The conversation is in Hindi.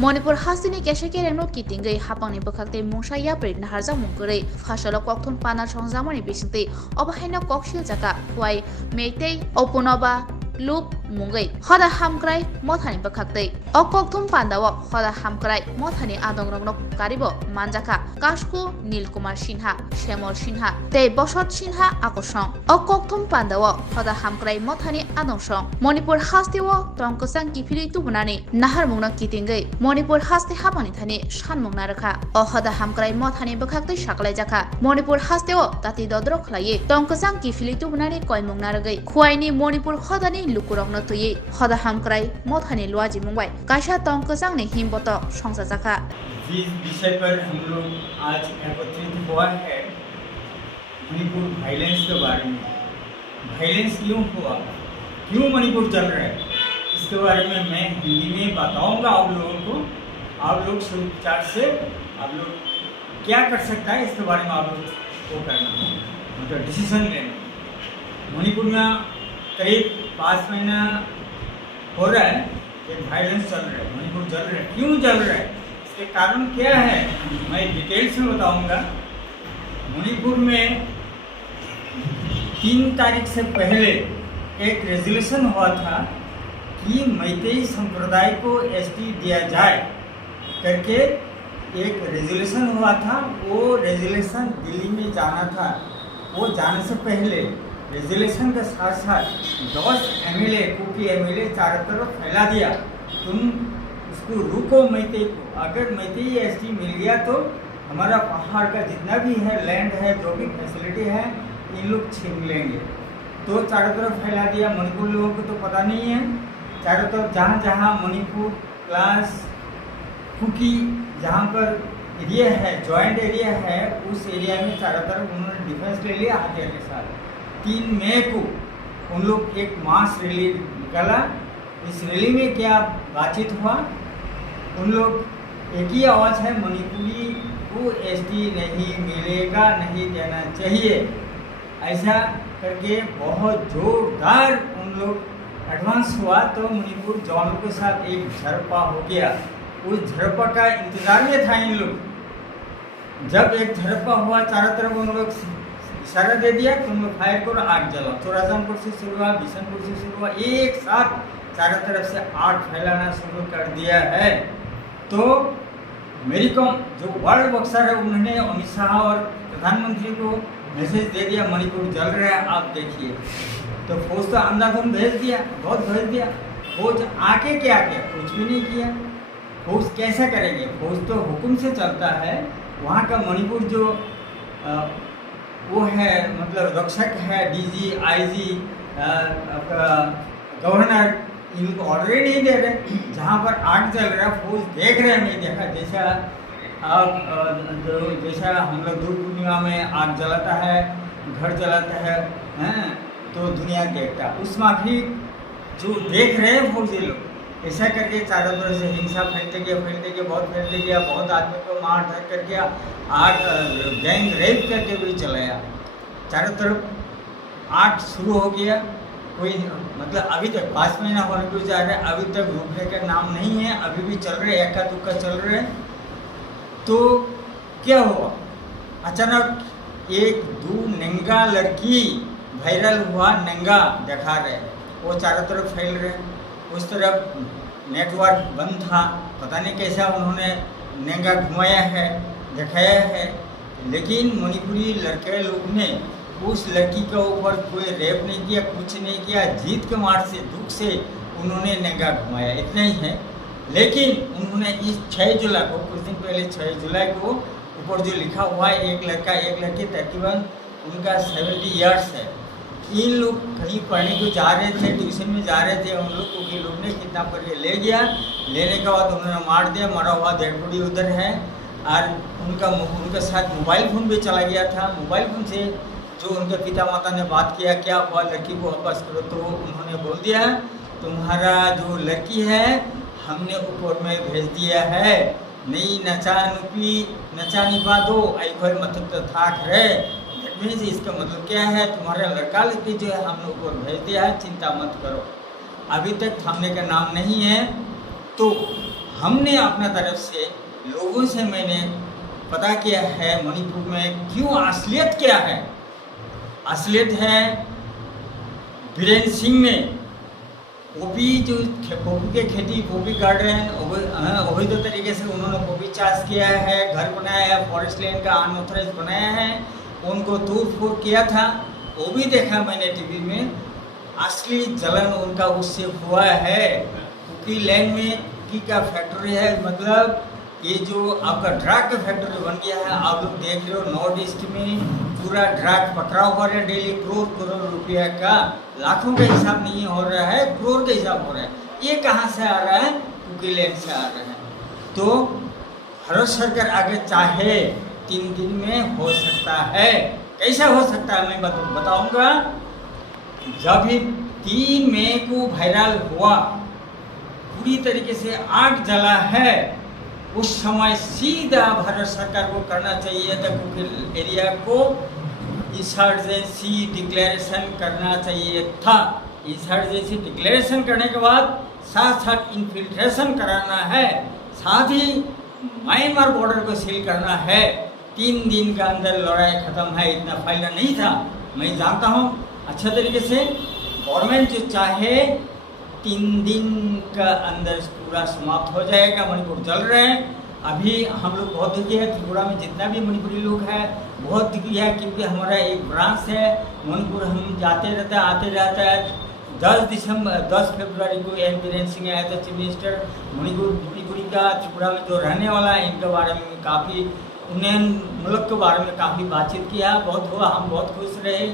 मणिपुर हासिनी केशके रेंगनो किटिंगै हापांनि बखाकते मुंसा याप्रि नाहारजा मुंगरै फासला कक्थुन पाना संजामनि बिसिंते अबहायना कक्सिल जाका हुआय मेइतै अपुनबा लुप मुंगै हदा हामक्राय मथानि बखाकते अकक्थुम पान्दाव हदा हामक्राय मथानि आदंरंगनो कारिबो मानजाका काशकु नीलकुमार सिन्हा श्यामल सिन्हा ते बसत सिन्हा आकर्षण अकक्थुम पान्दाव हदा हामक्राय मथानि आदंसं मणिपुर हास्तेव टंकसां किफिरि तुबनानि नाहार मुंना किटिंगै मणिपुर हास्ते हापानि थानि सानमुंना रखा अहदा हामक्राय मथानि बखाकते साकलाय जाका मणिपुर हास्तेव ताति दद्र खलाये टंकसां किफिरि तुबनानि कयमुंना रगै खुआइनि मणिपुर हदानि लुकुरंनो तुये हदा हामक्राय मथानि लुआजि मुंबाय काशा टंकसां ने हिमबत संसा जाका। जिस विषय पर हम लोग आज एकत्रित हुआ है मणिपुर वायलेंस के बारे में। वायलेंस क्यों हुआ, क्यों मणिपुर चल रहा है, इसके बारे में मैं हिंदी में बताऊंगा आप लोगों को। आप लोग सुविचार से आप लोग क्या कर सकता है इसके बारे में आप लोग को करना, मतलब डिसीजन लेना। मणिपुर में करीब 5 महीना हो रहा है कि वायलेंस चल रहा है, मणिपुर चल रहा है। क्यों चल रहा है, इसके कारण क्या है, मैं डिटेल्स में बताऊंगा। मणिपुर में 3 तारीख से पहले एक रेजोल्यूशन हुआ था कि मैतेई संप्रदाय को एसटी दिया जाए करके एक रेजोल्यूशन हुआ था। वो रेजोल्यूशन दिल्ली में जाना था। वो जाने से पहले रेजोल्यूशन के साथ साथ 10 एमएलए कुकी एमएलए चारों तरफ फैला दिया, तुम उसको रुको मैतेई को, अगर मैतेई एसटी मिल गया तो हमारा पहाड़ का जितना भी है लैंड है, जो भी फैसिलिटी है, इन लोग छीन लेंगे। तो चारों तरफ फैला दिया। मणिपुर लोगों को तो पता नहीं है, चारों तरफ जहाँ जहाँ मणिपुर क्लास कुकी जहाँ पर एरिया है, जॉइंट एरिया है, उस एरिया में चारों तरफ उन्होंने डिफेंस ले लिया हथियार के साथ। 3 मई को उन लोग एक मास रैली निकाला। इस रैली में क्या बातचीत हुआ, उन लोग एक ही आवाज़ है, मणिपुरी को एसटी नहीं मिलेगा, नहीं देना चाहिए, ऐसा करके बहुत जोरदार उन लोग एडवांस हुआ। तो मणिपुर जवानों के साथ एक झड़पा हो गया। उस झड़पा का इंतजार में था इन लोग। जब एक झड़पा हुआ, चारों तरफ उन लोग इशारा दे दिया, तुम लोग फायर करो, आग जलाओ। चौराजामपुर से शुरू हुआ, बिशनपुर से शुरू हुआ, एक साथ चारों तरफ से आग फैलाना शुरू कर दिया है। तो मेरी कॉम जो वर्ल्ड बॉक्सर है, उन्होंने अमित शाह और प्रधानमंत्री को मैसेज दे दिया मणिपुर जल रहा है, आप देखिए। तो फौज तो अंधाधुंध भेज दिया, बहुत भेज दिया। फौज आके क्या किया, कुछ भी नहीं किया। फौज कैसा करेंगे, फौज तो हुक्म से चलता है। वहाँ का मणिपुर जो वो है, मतलब रक्षक है, डीजी आईजी गवर्नर, इनको ऑर्डर ही नहीं दे रहे। जहाँ पर आग जल रहा है फौज देख रहे हैं, नहीं देखा। जैसा जैसा हम लोग दूर पूर्णिमा में आग जलाता है, घर जलाता है, तो दुनिया देखता, उस माफी जो देख रहे हैं फौजी लोग, ऐसा करके चारों तरफ से हिंसा फैलते गया, बहुत फैलते गया, बहुत आदमी को मार धर करके आग गैंग रेप करके भी चलाया। चारों तरफ आग शुरू हो गया। कोई मतलब अभी तक 5 महीना होने को जा रहा है, अभी तक रुकने का नाम नहीं है, अभी भी चल रहे, एक्का दुक्का चल रहे। तो क्या हुआ, अचानक एक 2 नंगा लड़की वायरल हुआ, नंगा दिखा रहे, वो चारों तरफ फैल रहे। उस तरफ नेटवर्क बंद था, पता नहीं कैसा उन्होंने नंगा घुमाया है, दिखाया है। लेकिन मणिपुरी लड़के लोग ने उस लड़की के ऊपर कोई रेप नहीं किया, कुछ नहीं किया, जीत के मार से, दुख से उन्होंने नंगा घुमाया, इतना ही है। लेकिन उन्होंने इस 6 जुलाई को, कुछ दिन पहले 6 जुलाई को ऊपर जो लिखा हुआ है, एक लड़का एक लड़की, तकरीबन उनका 70 ईयर्स है। इन लोग कहीं पढ़ने को जा रहे थे, ट्यूशन में जा रहे थे, उन लोग को ये लोग ने किडनैप करके ले गया। लेने के बाद उन्होंने मार दिया, मरा हुआ डेड बॉडी उधर है। और उनके साथ मोबाइल फ़ोन भी चला गया था। मोबाइल फ़ोन से जो उनके पिता माता ने बात किया, क्या हुआ, लड़की को वापस करो, तो उन्होंने बोल दिया, तुम्हारा जो लड़की है हमने ऊपर में भेज दिया है, नहीं नचानी बादो आई कोई मतलब तो था है। मीन्स इसका मतलब क्या है, तुम्हारा लड़का लड़की जो है हमने ऊपर भेज दिया है, चिंता मत करो। अभी तक थामने का नाम नहीं है। तो हमने अपना तरफ से लोगों से मैंने पता किया है मणिपुर में क्यों असलियत क्या है। असलियत है बीरेन सिंह ने कॉफी जो कॉफी के खेती, कॉफी गार्डन अवैध तरीके से उन्होंने कॉफी चाष किया है, घर बनाया है, फॉरेस्ट लैंड का अनऑथराइज बनाया है, उनको तोड़ फोड़ किया था, वो भी देखा मैंने टीवी में। असली जलन उनका उससे हुआ है। कुकी लैंड में कुकी का फैक्ट्री है, मतलब ये जो आपका ड्रग का फैक्ट्री बन गया है। आप लोग देख रहे हो नॉर्थ ईस्ट में पूरा ड्रग पकड़ा हुआ है, डेली करोड़ रुपया का, लाखों का हिसाब नहीं हो रहा है, करोड़ का हिसाब हो रहा है। ये कहाँ से आ रहा है? कुकी लैंड से आ रहा है। तो भारत सरकार अगर चाहे 3 दिन में हो सकता है। कैसा हो सकता है मैं बताऊंगा। जब ही 3 मई को वायरल हुआ, पूरी तरीके से आग जला है, उस समय सीधा भारत सरकार को करना चाहिए था कुकी एरिया को इंसर्जेंसी डिक्लेरेशन करना चाहिए था। इंसर्जेंसी डिक्लेरेशन करने के बाद साथ साथ इन्फिल्ट्रेशन कराना है, साथ ही म्यांमार बॉर्डर को सील करना है। 3 दिन का अंदर लड़ाई खत्म है, इतना फायदा नहीं था। मैं जानता हूँ अच्छा तरीके से गवर्नमेंट जो चाहे 3 दिन का अंदर पूरा समाप्त हो जाएगा। मणिपुर जल रहे हैं। अभी हम लोग बहुत दुखी है, त्रिपुरा में जितना भी मणिपुरी लोग हैं बहुत दुखी है, क्योंकि हमारा एक ब्रांच है मणिपुर, हम जाते रहता है आते रहता है। 10 फरवरी को एन बीरेन सिंह आया था, चीफ मिनिस्टर मणिपुरी का। त्रिपुरा में जो रहने वाला है इनके बारे में काफ़ी उन्हें मुल्क के बारे में काफ़ी बातचीत किया, बहुत हुआ, हम बहुत खुश रहे।